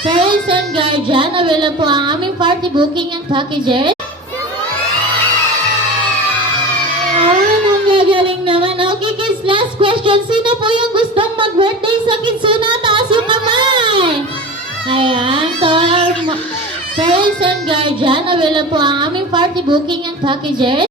Parents and guardian, available po ang aming party booking and packages. Ang gagaling naman. Okay, kids, last question. Sino po yung gustong mag-birthday sa Kidsuna? Taas yung kamay. Ayan, so, parents and guardian, available po ang aming party booking and packages.